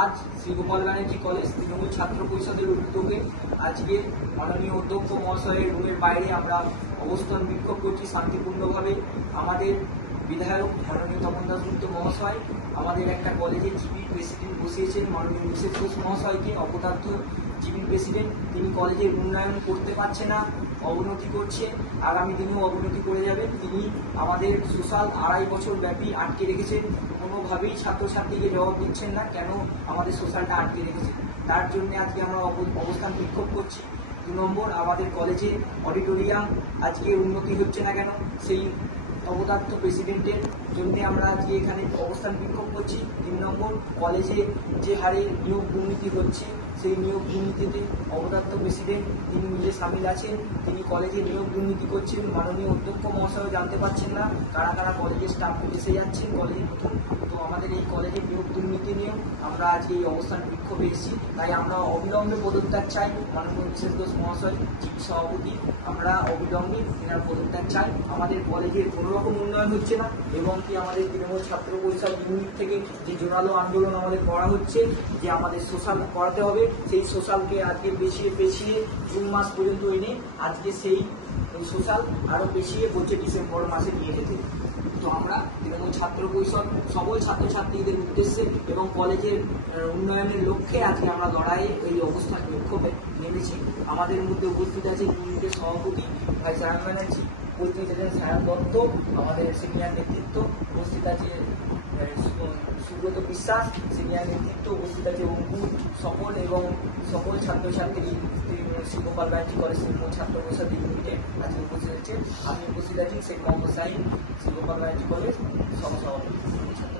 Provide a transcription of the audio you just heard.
आज श्री गोपाल ব্যানার্জি কলেজ তৃণমূল ছাত্র পরিষদের উদ্যোগে আজকে মাননীয় অধ্যক্ষ মহাশয়ের রুমের বাইরে আমরা অবস্থান বিক্ষোভ করছি শান্তিপূর্ণভাবে। আমাদের বিধায়ক মাননীয় তপন দাস গুপ্ত মহাশয় আমাদের একটা কলেজের জিপি প্রেসিডেন্ট বসিয়েছেন মাননীয় মিসেস ঘোষ মহাশয়কে, অপদার্থ জিপি প্রেসিডেন্ট। তিনি কলেজের উন্নয়ন করতে পারছে না, অবনতি করছে, আগামী দিনেও অবনতি করে যাবেন। তিনি আমাদের সোশ্যাল 2.5 বছর ব্যাপী আটকে রেখেছেন, কোনোভাবেই ছাত্রছাত্রীকে জবাব দিচ্ছেন না কেন আমাদের সোশ্যালটা আটকে রেখেছেন। তার জন্য আজকে আমরা অবস্থান বিক্ষোভ করছি। 2 নম্বর, আমাদের কলেজের অডিটোরিয়াম আজকে উন্নতি হচ্ছে না কেন, সেই অবদার্থ প্রেসিডেন্টের জন্য আমরা আজকে এখানে অবস্থান বিক্ষোভ করছি। 3 নম্বর, কলেজে যে হারে নিয়োগ দুর্নীতি হচ্ছে সেই নিয়োগ দুর্নীতিতে অবদার্থ প্রেসিডেন্ট তিনি নিজে সামিল আছেন, তিনি কলেজে নিয়োগ দুর্নীতি করছেন। মাননীয় অধ্যক্ষ মহাশয় জানতে পারছেন না কারা কারা কলেজের স্টাফ এসে যাচ্ছেন কলেজে নতুন। তো আমাদের এই কলেজে নিয়োগ দুর্নীতি নিয়েও আমরা আজকে এই অবস্থান বিক্ষোভে এসেছি। তাই আমরা অবিলম্বে পদত্যাগ চাই মাননীয় মিসেস ঘোষ মহাশয় জিপি সভাপতি, আমরা অবিলম্বে এনার পদত্যাগ চাই। আমাদের কলেজের কোনো রকম উন্নয়ন হচ্ছে না এবং কি আমাদের তৃণমূল ছাত্র পরিষদ ইউনিট থেকে যে জোরালো আন্দোলন আমাদের করা হচ্ছে যে আমাদের সোশ্যাল করাতে হবে, সেই সোশ্যালকে আজকে পেছিয়ে জুন মাস পর্যন্ত এনে আজকে সেই সোশ্যাল আরো পেছিয়ে বলছে ডিসেম্বর মাসে নিয়ে যেতে। তো আমরা তৃণমূল ছাত্র পরিষদ সকল ছাত্রছাত্রীদের উদ্দেশ্যে এবং কলেজের উন্নয়নের লক্ষ্যে আজকে আমরা লড়াইয়ে এই অবস্থান বিক্ষোভে নেমেছি। আমাদের মধ্যে উপস্থিত আছে ইউনিটের সভাপতি ভাই সায়ন ব্যানার্জি, উপস্থিত আছেন সায়ন দত্ত আমাদের সিনিয়র নেতৃত্ব, উপস্থিত আছে সুব্রত বিশ্বাস সিনিয়র নেতৃত্ব, উপস্থিত আছে অঙ্কুর সকল এবং সকল ছাত্রছাত্রী শ্রী গোপাল ব্যানার্জি কলেজ তৃণমূল ছাত্র পরিষদ ইউনিটে আজকে উপস্থিত হচ্ছে। আমি উপস্থিত আছি শেখ মোহাম্মদ সাহিদ শ্রী গোপাল ব্যানার্জি কলেজ সহসভাপতি।